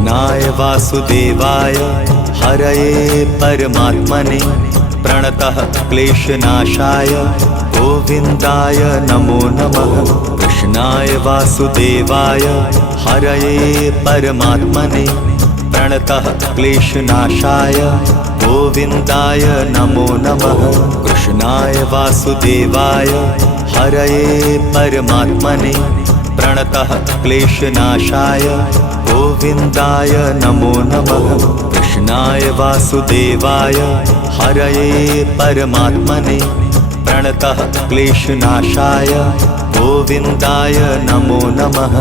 कृष्णाय वासुदेवाय हरये परमात्मने प्रणतः क्लेशनाशाय गोविन्दाय नमो नमः। कृष्णाय वासुदेवाय हरये परमात्मने प्रणतः क्लेशनाशाय गोविन्दाय नमो नमः। कृष्णाय वासुदेवाय हरये परमात्मने प्रणतः क्लेशनाशाय गोविन्दाय नमो नमः। कृष्णाय वासुदेवाय हरये परमात्मने प्रणतः क्लेशनाशाय गोविन्दाय नमो नमः।